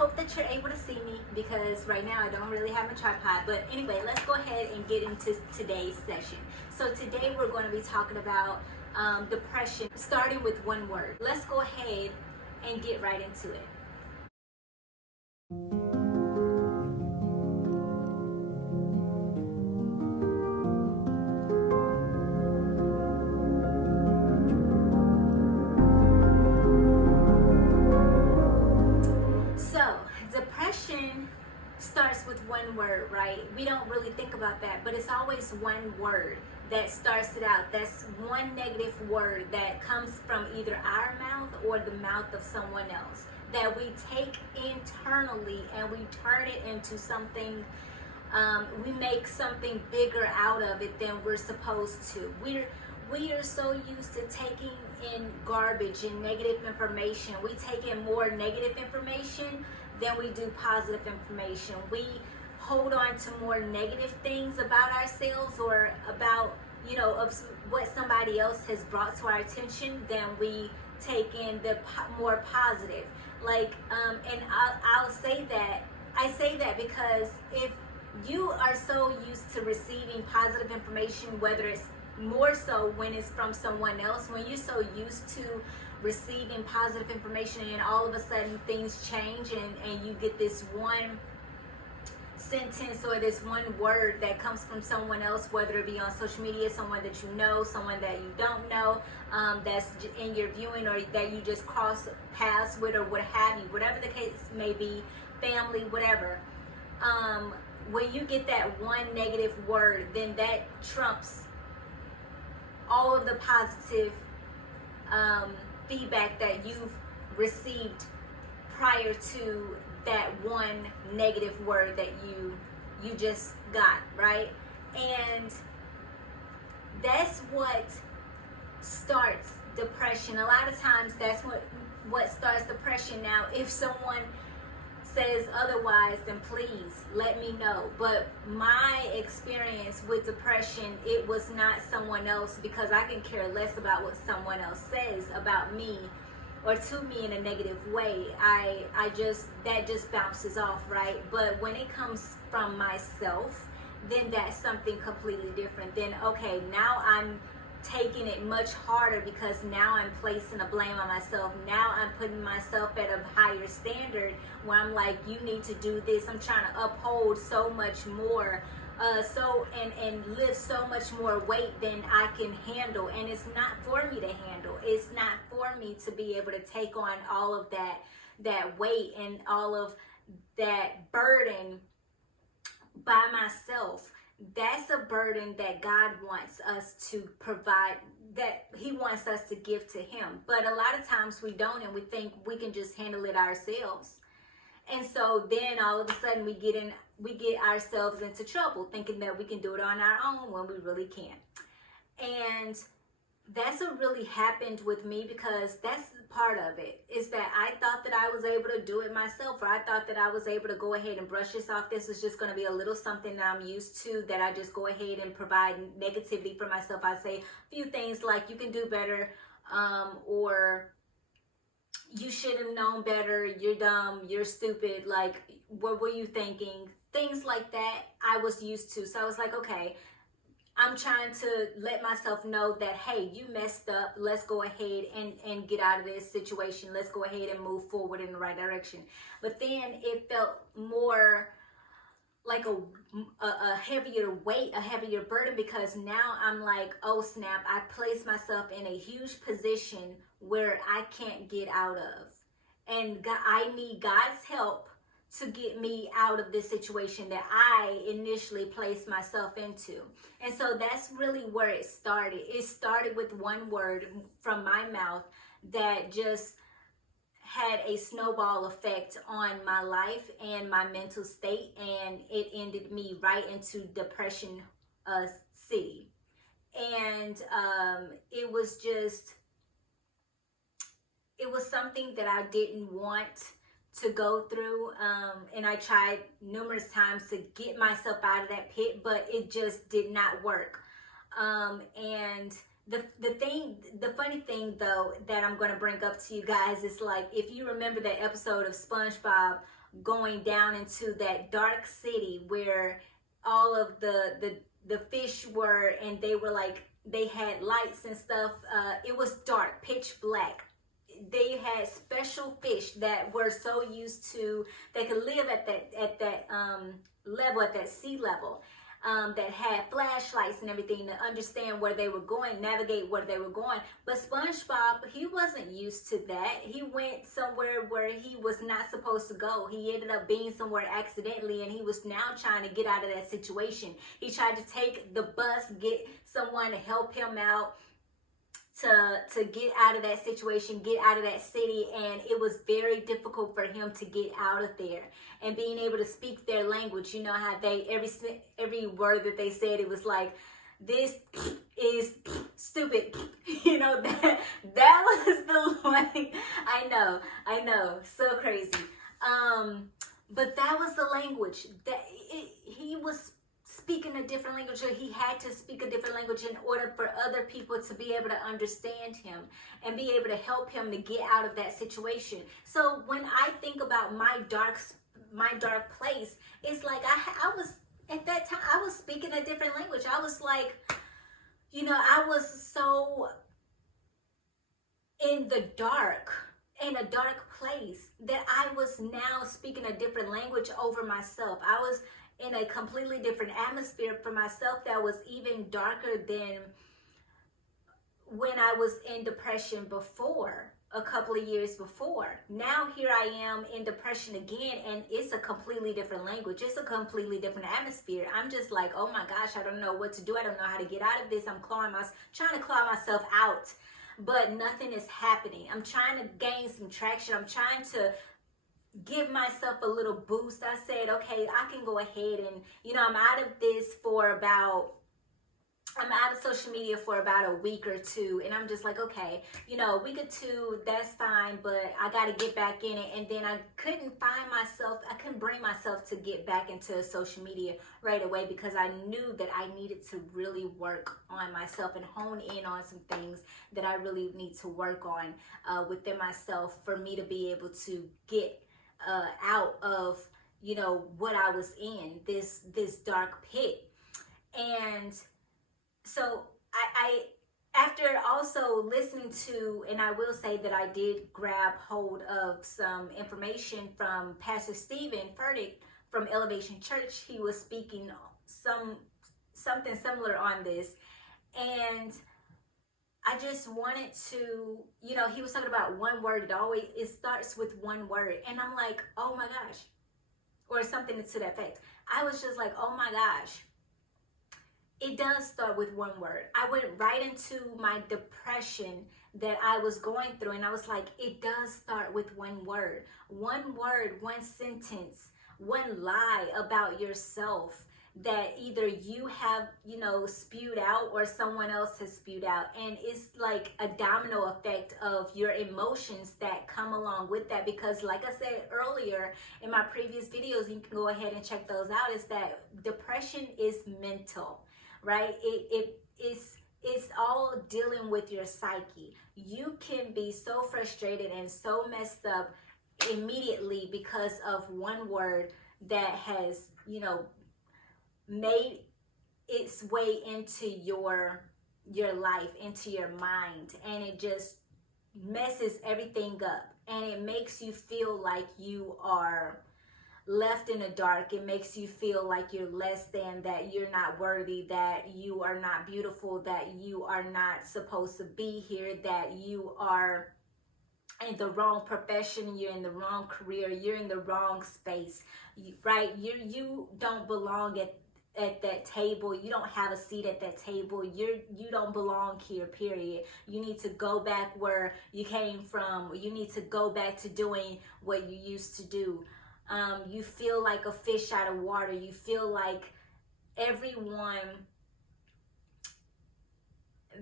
hope that you're able to see me because right now I don't really have a tripod. But anyway, let's go ahead and get into today's session. So today we're going to be talking about depression, starting with one word. Let's go ahead and get right into it. Depression starts with one word, right? We don't really think about that, but it's always one word that starts it out. That's one negative word that comes from either our mouth or the mouth of someone else that we take internally and we turn it into something. We make something bigger out of it than we're supposed to. We are so used to taking in garbage and negative information. We take in more negative information than we do positive information. We hold on to more negative things about ourselves or about, of what somebody else has brought to our attention than we take in the more positive. And I'll say that. I say that because if you are so used to receiving positive information, whether it's more so when it's from someone else, when you're so used to receiving positive information and all of a sudden things change and you get this one sentence or this one word that comes from someone else, whether it be on social media, someone that you know, someone that you don't know, that's in your viewing or that you just cross paths with or what have you, whatever the case may be, family, whatever. When you get that one negative word, then that trumps all of the positive feedback that you've received prior to that one negative word that you just got, right? And that's what starts depression. A lot of times that's what starts depression. Now, if someone says otherwise, then please let me know. But my experience with depression, it was not someone else, because I can care less about what someone else says about me or to me in a negative way. That just bounces off, right? But when it comes from myself, then that's something completely different. Then okay, now I'm taking it much harder because now I'm placing a blame on myself. Now I'm putting myself at a higher standard where I'm like, you need to do this. I'm trying to uphold so much more, and lift so much more weight than I can handle. And it's not for me to handle. It's not for me to be able to take on all of that weight and all of that burden by myself. That's a burden that God wants us to provide, that He wants us to give to Him. But a lot of times we don't, and we think we can just handle it ourselves. And so then all of a sudden we get ourselves into trouble, thinking that we can do it on our own when we really can't. And that's what really happened with me, because that's part of it, is that I thought that I was able to do it myself, or I thought that I was able to go ahead and brush this off. This is just going to be a little something that I'm used to, that I just go ahead and provide negativity for myself. I say a few things like, you can do better, or you should have known better, you're dumb, you're stupid, like, what were you thinking? Things like that I was used to. So I was like, okay, I'm trying to let myself know that, hey, you messed up. Let's go ahead and get out of this situation. Let's go ahead and move forward in the right direction. But then it felt more like a heavier weight, a heavier burden, because now I'm like, oh snap, I placed myself in a huge position where I can't get out of. And God, I need God's help to get me out of this situation that I initially placed myself into. And so that's really where it started. It started with one word from my mouth that just had a snowball effect on my life and my mental state, and it ended me right into depression city. And it was something that I didn't want to go through, and I tried numerous times to get myself out of that pit, but it just did not work. And the funny thing though that I'm going to bring up to you guys is, like, if you remember that episode of SpongeBob going down into that dark city where all of the fish were, and they were like, they had lights and stuff. It was dark, pitch black. They had special fish that were so used to, they could live at that level, at that sea level, that had flashlights and everything to understand where they were going, navigate where they were going. But SpongeBob, he wasn't used to that. He went somewhere where he was not supposed to go. He ended up being somewhere accidentally, and he was now trying to get out of that situation. He tried to take the bus, get someone to help him out, to get out of that situation, get out of that city, and it was very difficult for him to get out of there. And being able to speak their language, you know how they, every word that they said, it was like, this is stupid, you know, that was the one. I know, so crazy. But that was the language that he was speaking a different language, or he had to speak a different language in order for other people to be able to understand him and be able to help him to get out of that situation. So when I think about my dark place, it's like I was, at that time, I was speaking a different language. I was like, you know, I was so in the dark, in a dark place, that I was now speaking a different language over myself. I was in a completely different atmosphere for myself that was even darker than when I was in depression before, a couple of years before. Now here I am in depression again, and it's a completely different language. It's a completely different atmosphere. I'm just like, oh my gosh, I don't know what to do. I don't know how to get out of this. I'm trying to claw myself out, but nothing is happening. I'm trying to gain some traction. I'm trying to give myself a little boost. I said, okay, I can go ahead and, you know, I'm out of social media for about a week or two, and I'm just like, okay, you know, a week or two, that's fine, but I got to get back in it. And then I couldn't bring myself to get back into social media right away, because I knew that I needed to really work on myself and hone in on some things that I really need to work on within myself for me to be able to get out of, you know, what I was in, this dark pit. And so I after also listening to, and I will say that I did grab hold of some information from Pastor Steven Furtick from Elevation Church. He was speaking something similar on this, and I just wanted to, you know, he was talking about one word. It starts with one word. And I'm like, oh my gosh, or something to that effect. I was just like, oh my gosh, it does start with one word. I went right into my depression that I was going through, and I was like, it does start with one word, one sentence, one lie about yourself that either you have, you know, spewed out or someone else has spewed out. And it's like a domino effect of your emotions that come along with that. Because like I said earlier in my previous videos, you can go ahead and check those out, is that depression is mental, right? It's all dealing with your psyche. You can be so frustrated and so messed up immediately because of one word that has, you know, made its way into your life, into your mind, and it just messes everything up, and it makes you feel like you are left in the dark. It makes you feel like you're less than, that you're not worthy, that you are not beautiful, that you are not supposed to be here, that you are in the wrong profession, you're in the wrong career, you're in the wrong space, right? You don't belong at that table. You don't have a seat at that table. You don't belong here, period. You need to go back where you came from. You need to go back to doing what you used to do. You feel like a fish out of water. You feel like everyone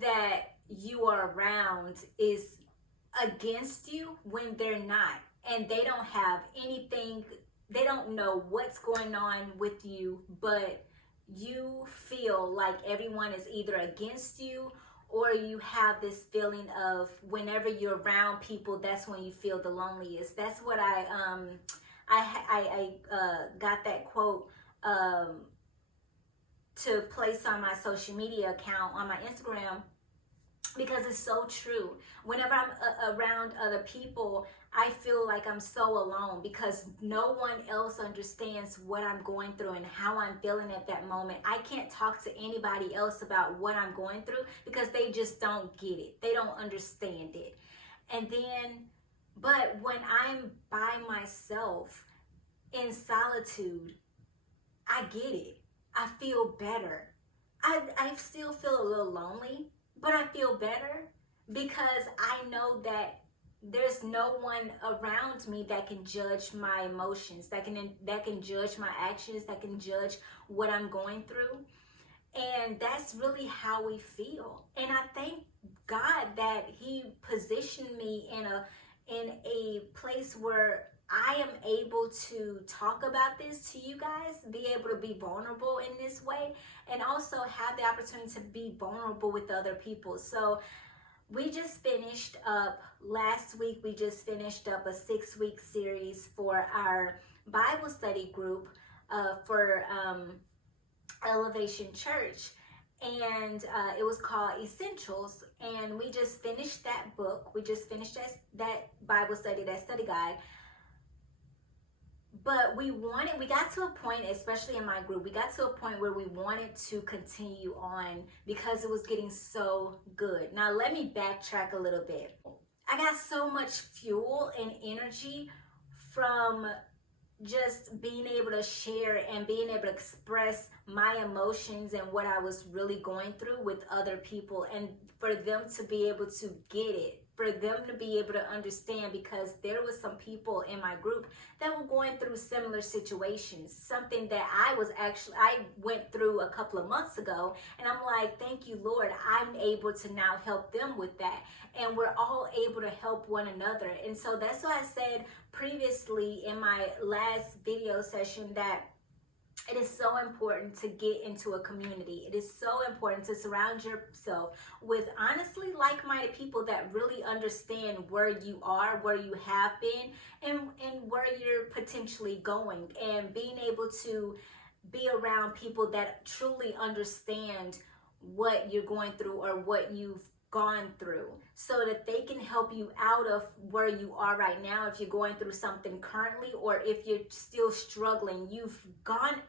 that you are around is against you when they're not, and they don't have anything, they don't know what's going on with you, but you feel like everyone is either against you, or you have this feeling of whenever you're around people, that's when you feel the loneliest. That's what I I got that quote to place on my social media account on my Instagram, because it's so true. Whenever I'm around other people, I feel like I'm so alone, because no one else understands what I'm going through and how I'm feeling at that moment. I can't talk to anybody else about what I'm going through, because they just don't get it. They don't understand it. And then, but when I'm by myself in solitude, I get it. I feel better. I still feel a little lonely, but I feel better, because I know that there's no one around me that can judge my emotions, that can judge my actions, that can judge what I'm going through. And that's really how we feel. And I thank God that He positioned me in a place where I am able to talk about this to you guys, be able to be vulnerable in this way, and also have the opportunity to be vulnerable with other people. So we just finished up last week, we just finished up a 6-week series for our Bible study group for Elevation Church. And it was called Essentials. And we just finished that book. We just finished that Bible study, that study guide. But we got to a point, especially in my group, we got to a point where we wanted to continue on because it was getting so good. Now, let me backtrack a little bit. I got so much fuel and energy from just being able to share and being able to express my emotions and what I was really going through with other people, and for them to be able to get it, for them to be able to understand, because there was some people in my group that were going through similar situations, something that I went through a couple of months ago, and I'm like, thank you, Lord, I'm able to now help them with that, and we're all able to help one another. And so that's why I said previously in my last video session that it is so important to get into a community. It is so important to surround yourself with honestly like-minded people that really understand where you are, where you have been, and where you're potentially going. And being able to be around people that truly understand what you're going through or what you've gone through, so that they can help you out of where you are right now. If you're going through something currently, or if you're still struggling, you've gotten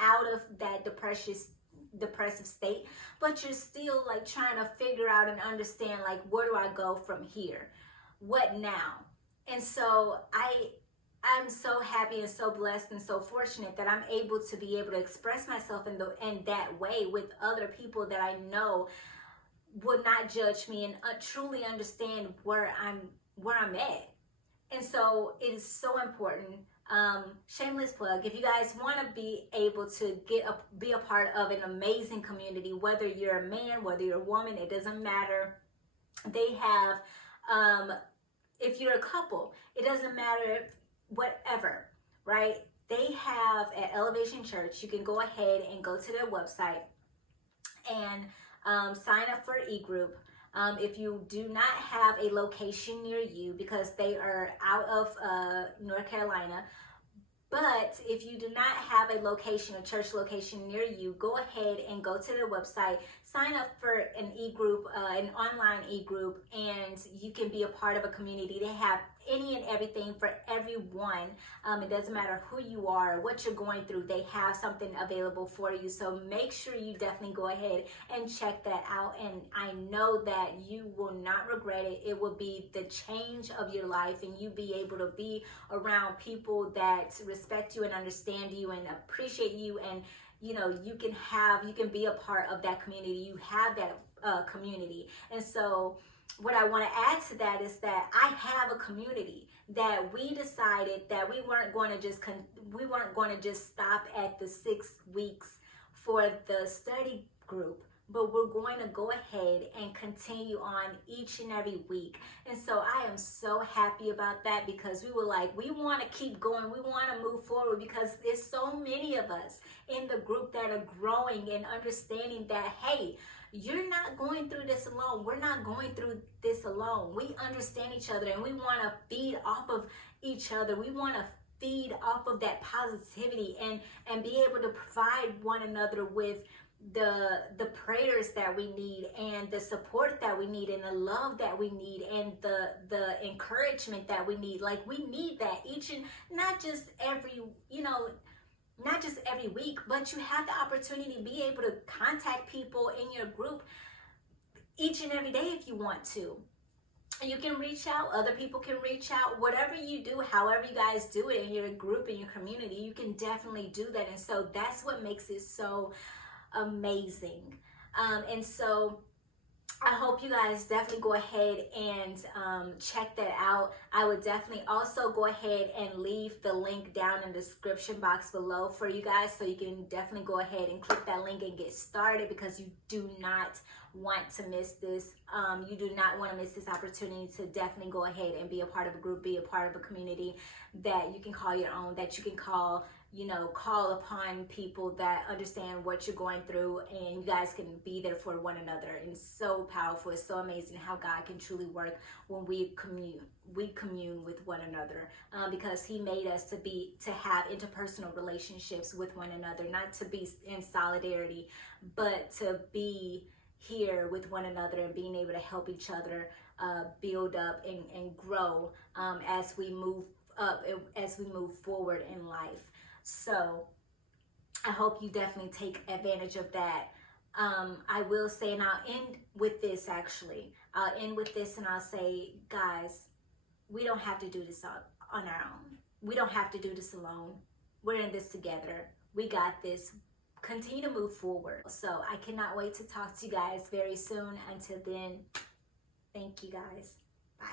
out of that depressive state, but you're still like trying to figure out and understand, like, where do I go from here? What now? And so I'm so happy and so blessed and so fortunate that I'm able to be able to express myself in that way with other people that I know would not judge me and truly understand where I'm at. And so it is so important. Shameless plug, if you guys want to be able to be a part of an amazing community, whether you're a man, whether you're a woman, it doesn't matter. They have, if you're a couple, it doesn't matter, whatever, right? They have at Elevation Church, you can go ahead and go to their website and sign up for e-group. If you do not have a location near you, because they are out of North Carolina, but if you do not have a location, a church location near you, go ahead and go to their website, sign up for an e-group, an online e-group, and you can be a part of a community. They have any and everything for everyone. It doesn't matter who you are, what you're going through, they have something available for you. So make sure you definitely go ahead and check that out. And I know that you will not regret it. It will be the change of your life, and you be able to be around people that respect you and understand you and appreciate you, and you can be a part of that community. You have that community. And so what I want to add to that is that I have a community that we decided that we weren't going to just stop at the 6 weeks for the study group, but we're going to go ahead and continue on each and every week. And so I am so happy about that, because we were like, we want to keep going. We want to move forward, because there's so many of us in the group that are growing and understanding that, hey, you're not going through this alone. We're not going through this alone. We understand each other, and we want to feed off of each other. We want to feed off of that positivity and be able to provide one another with the prayers that we need, and the support that we need, and the love that we need, and the encouragement that we need. Like, we need that each and not just every, not just every week, but you have the opportunity to be able to contact people in your group each and every day if you want to. You can reach out, other people can reach out, whatever you do, however you guys do it in your group, in your community, you can definitely do that. And so that's what makes it so amazing. And so I hope you guys definitely go ahead and check that out. I would definitely also go ahead and leave the link down in the description box below for you guys, so you can definitely go ahead and click that link and get started, because you do not want to miss this. You do not want to miss this opportunity to definitely go ahead and be a part of a group, be a part of a community that you can call your own, that you can call upon people that understand what you're going through, and you guys can be there for one another. And it's so powerful. It's so amazing how God can truly work when we commune with one another, because he made us to have interpersonal relationships with one another, not to be in solidarity, but to be here with one another and being able to help each other build up and grow as we move up, as we move forward in life. So I hope you definitely take advantage of that. I will say, and I'll end with this actually. I'll end with this and I'll say, guys, we don't have to do this on our own. We don't have to do this alone. We're in this together. We got this. Continue to move forward. So I cannot wait to talk to you guys very soon. Until then, thank you guys. Bye.